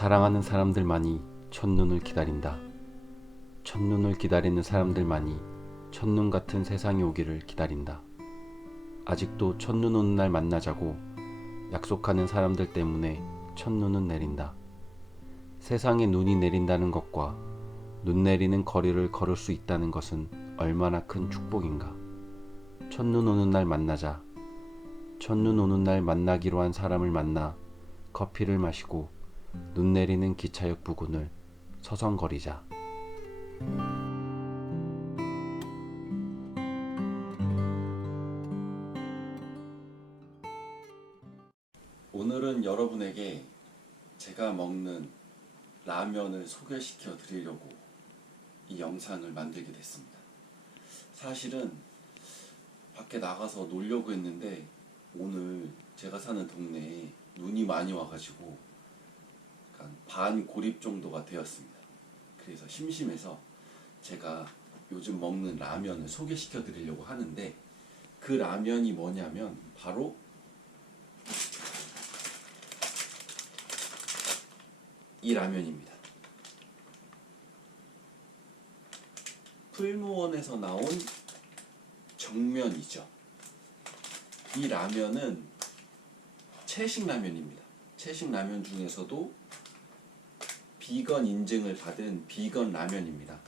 사랑하는 사람들만이 첫눈을 기다린다. 첫눈을 기다리는 사람들만이 첫눈 같은 세상이 오기를 기다린다. 아직도 첫눈 오는 날 만나자고 약속하는 사람들 때문에 첫눈은 내린다. 세상에 눈이 내린다는 것과 눈 내리는 거리를 걸을 수 있다는 것은 얼마나 큰 축복인가. 첫눈 오는 날 만나자. 첫눈 오는 날 만나기로 한 사람을 만나 커피를 마시고 눈 내리는 기차역 부근을 서성거리자. 오늘은 여러분에게 제가 먹는 라면을 소개시켜 드리려고 이 영상을 만들게 됐습니다. 사실은 밖에 나가서 놀려고 했는데 오늘 제가 사는 동네에 눈이 많이 와가지고 약간 반 고립 정도가 되었습니다. 그래서 심심해서 제가 요즘 먹는 라면을 소개시켜 드리려고 하는데, 그 라면이 뭐냐면 바로 이 라면입니다. 풀무원에서 나온 정면이죠. 이 라면은 채식 라면입니다. 채식 라면 중에서도 비건 인증을 받은 비건 라면입니다.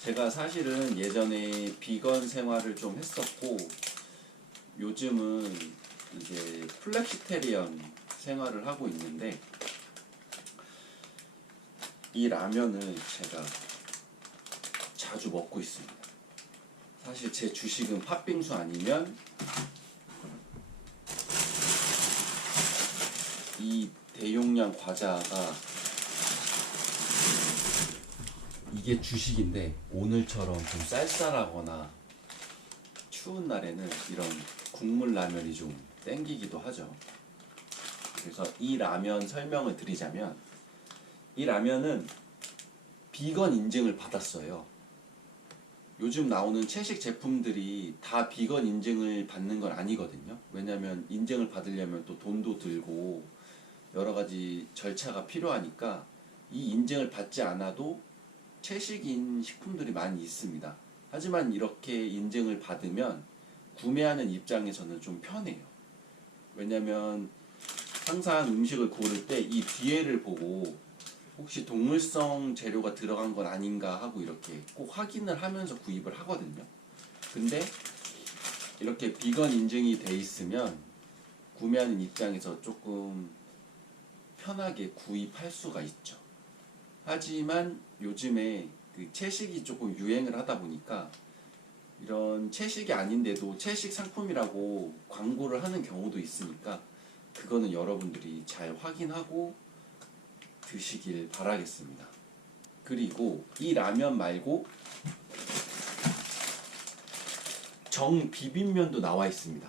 제가 사실은 예전에 비건 생활을 좀 했었고, 요즘은 이제 플렉시테리언 생활을 하고 있는데, 이 라면을 제가 자주 먹고 있습니다. 사실 제 주식은 팥빙수 아니면 이 대용량 과자가, 이게 주식인데 오늘처럼 좀 쌀쌀하거나 추운 날에는 이런 국물 라면이 좀 땡기기도 하죠. 그래서 이 라면 설명을 드리자면, 이 라면은 비건 인증을 받았어요. 요즘 나오는 채식 제품들이 다 비건 인증을 받는 건 아니거든요. 왜냐면 인증을 받으려면 또 돈도 들고 여러 가지 절차가 필요하니까 이 인증을 받지 않아도 채식인 식품들이 많이 있습니다. 하지만 이렇게 인증을 받으면 구매하는 입장에서는 좀 편해요. 왜냐면 항상 음식을 고를 때 이 뒤에를 보고 혹시 동물성 재료가 들어간 건 아닌가 하고 이렇게 꼭 확인을 하면서 구입을 하거든요. 근데 이렇게 비건 인증이 돼 있으면 구매하는 입장에서 조금 편하게 구입할 수가 있죠. 하지만 요즘에 그 채식이 조금 유행을 하다 보니까 이런 채식이 아닌데도 채식 상품이라고 광고를 하는 경우도 있으니까, 그거는 여러분들이 잘 확인하고 드시길 바라겠습니다. 그리고 이 라면 말고 정 비빔면도 나와 있습니다.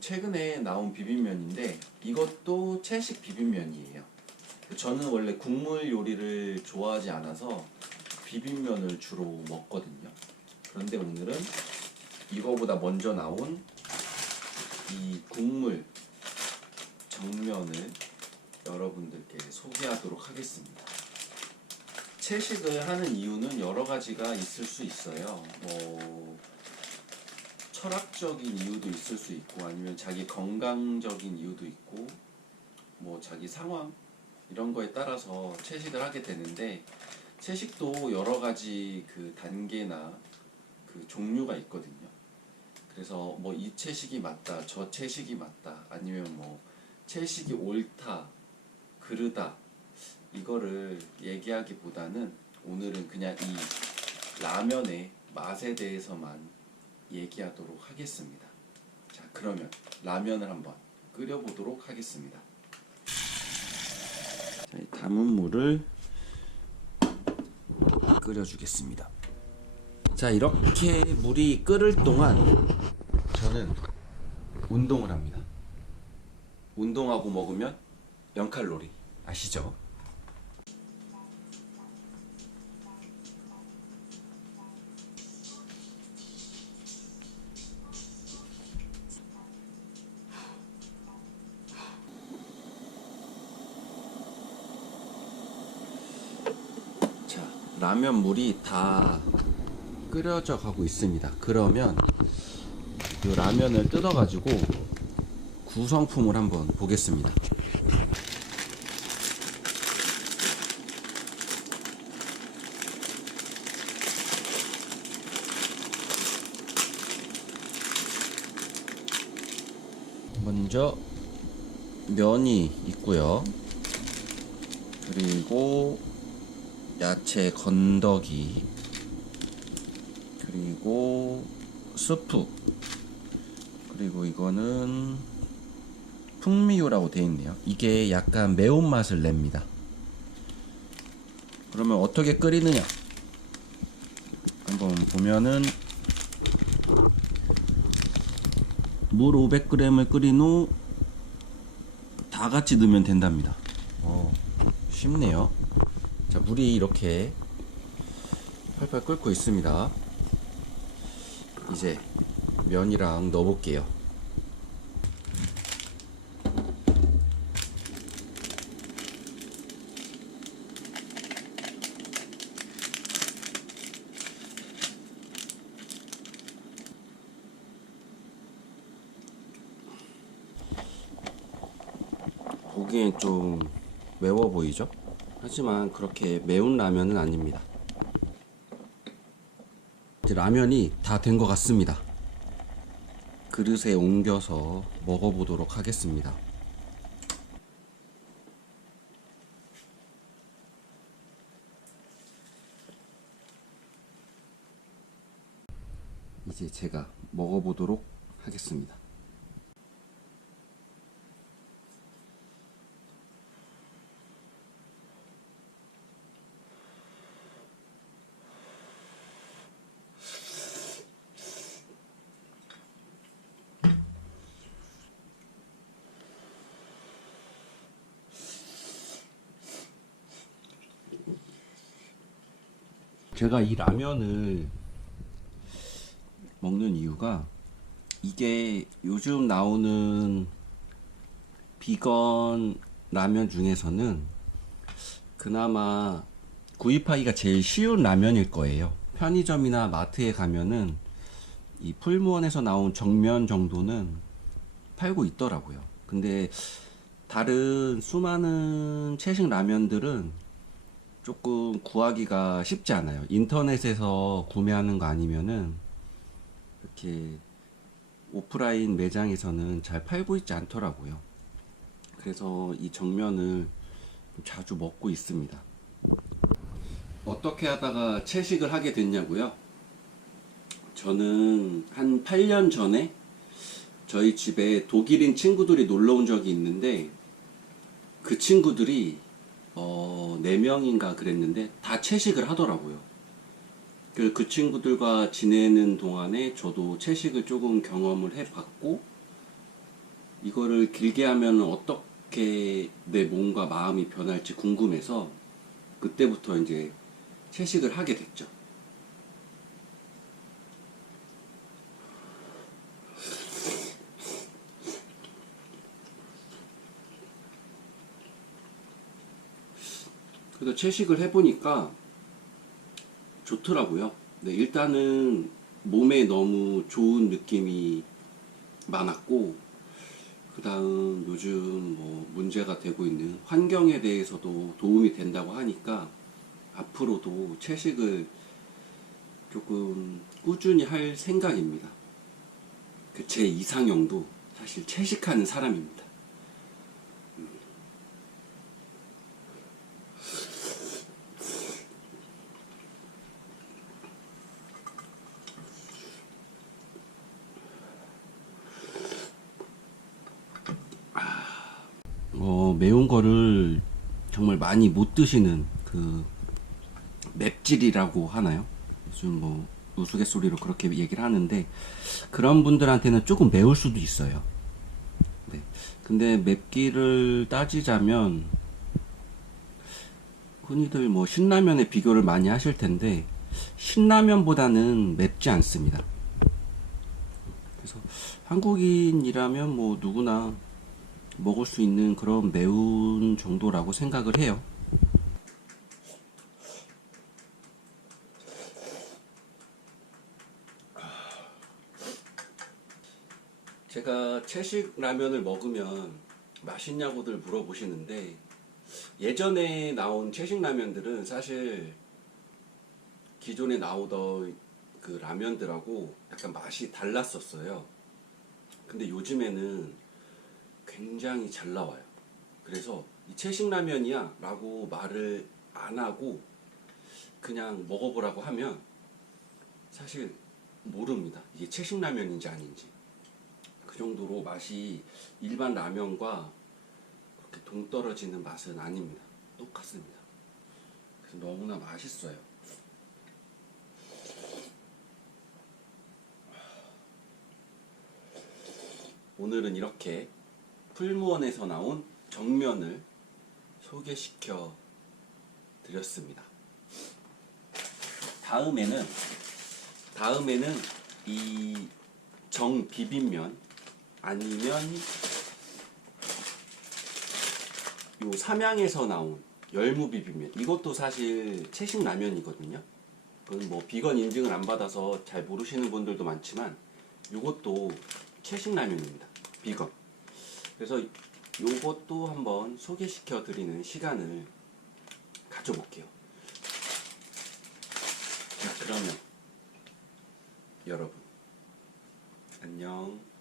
최근에 나온 비빔면인데 이것도 채식 비빔면이에요. 저는 원래 국물 요리를 좋아하지 않아서 비빔면을 주로 먹거든요. 그런데 오늘은 이거보다 먼저 나온 이 국물 정면을 여러분들께 소개하도록 하겠습니다. 채식을 하는 이유는 여러 가지가 있을 수 있어요. 철학적인 이유도 있을 수 있고, 아니면 자기 건강적인 이유도 있고, 자기 상황 이런 거에 따라서 채식을 하게 되는데, 채식도 여러 가지 그 단계나 그 종류가 있거든요. 그래서 이 채식이 맞다, 저 채식이 맞다, 아니면 채식이 옳다, 그르다, 이거를 얘기하기보다는 오늘은 그냥 이 라면의 맛에 대해서만 얘기하도록 하겠습니다. 자, 그러면 라면을 한번 끓여보도록 하겠습니다. 자, 담은 물을 끓여주겠습니다. 자, 이렇게 물이 끓을 동안 저는 운동을 합니다. 운동하고 먹으면 0칼로리 아시죠? 라면 물이 다 끓여져 가고 있습니다. 그러면 이 라면을 뜯어 가지고 구성품을 한번 보겠습니다. 먼저 면이 있고요. 그리고 야채 건더기, 그리고 스프, 그리고 이거는 풍미유라고 되어 있네요. 이게 약간 매운맛을 냅니다. 그러면 어떻게 끓이느냐 한번 보면은, 물 500g을 끓인 후 다 같이 넣으면 된답니다. 쉽네요. 자, 물이 이렇게 팔팔 끓고 있습니다. 이제 면이랑 넣어볼게요. 보기엔 좀 매워 보이죠? 하지만 그렇게 매운 라면은 아닙니다. 이제 라면이 다 된 것 같습니다. 그릇에 옮겨서 먹어보도록 하겠습니다. 이제 제가 먹어보도록 하겠습니다. 제가 이 라면을 먹는 이유가, 이게 요즘 나오는 비건 라면 중에서는 그나마 구입하기가 제일 쉬운 라면일 거예요. 편의점이나 마트에 가면은 이 풀무원에서 나온 정면 정도는 팔고 있더라고요. 근데 다른 수많은 채식 라면들은 조금 구하기가 쉽지 않아요. 인터넷에서 구매하는 거 아니면은 이렇게 오프라인 매장에서는 잘 팔고 있지 않더라고요. 그래서 이 정면을 자주 먹고 있습니다. 어떻게 하다가 채식을 하게 됐냐고요? 저는 한 8년 전에 저희 집에 독일인 친구들이 놀러 온 적이 있는데, 그 친구들이 4명인가 그랬는데 다 채식을 하더라고요. 그 친구들과 지내는 동안에 저도 채식을 조금 경험을 해봤고, 이거를 길게 하면 어떻게 내 몸과 마음이 변할지 궁금해서 그때부터 이제 채식을 하게 됐죠. 그래서 채식을 해보니까 좋더라고요. 네, 일단은 몸에 너무 좋은 느낌이 많았고, 그 다음 요즘 뭐 문제가 되고 있는 환경에 대해서도 도움이 된다고 하니까 앞으로도 채식을 조금 꾸준히 할 생각입니다. 제 이상형도 사실 채식하는 사람입니다. 매운 거를 정말 많이 못 드시는 그 맵찔이라고 하나요? 요즘 뭐 우스갯소리로 그렇게 얘기를 하는데, 그런 분들한테는 조금 매울 수도 있어요. 네. 근데 맵기를 따지자면 흔히들 뭐 신라면에 비교를 많이 하실 텐데, 신라면보다는 맵지 않습니다. 그래서 한국인이라면 뭐 누구나 먹을 수 있는 그런 매운 정도라고 생각을 해요. 제가 채식 라면을 먹으면 맛있냐고들 물어보시는데, 예전에 나온 채식 라면들은 사실 기존에 나오던 그 라면들하고 약간 맛이 달랐었어요. 근데 요즘에는 굉장히 잘 나와요. 그래서 이 채식 라면이야 라고 말을 안 하고 그냥 먹어보라고 하면 사실 모릅니다. 이게 채식 라면인지 아닌지. 그 정도로 맛이 일반 라면과 그렇게 동떨어지는 맛은 아닙니다. 똑같습니다. 그래서 너무나 맛있어요. 오늘은 이렇게 풀무원에서 나온 정면을 소개시켜 드렸습니다. 다음에는 이 정 비빔면 아니면 요 삼양에서 나온 열무 비빔면, 이것도 사실 채식 라면이거든요. 그건 뭐 비건 인증을 안 받아서 잘 모르시는 분들도 많지만 요것도 채식 라면입니다. 비건. 그래서 요것도 한번 소개시켜 드리는 시간을 가져볼게요. 자, 그러면 여러분 안녕.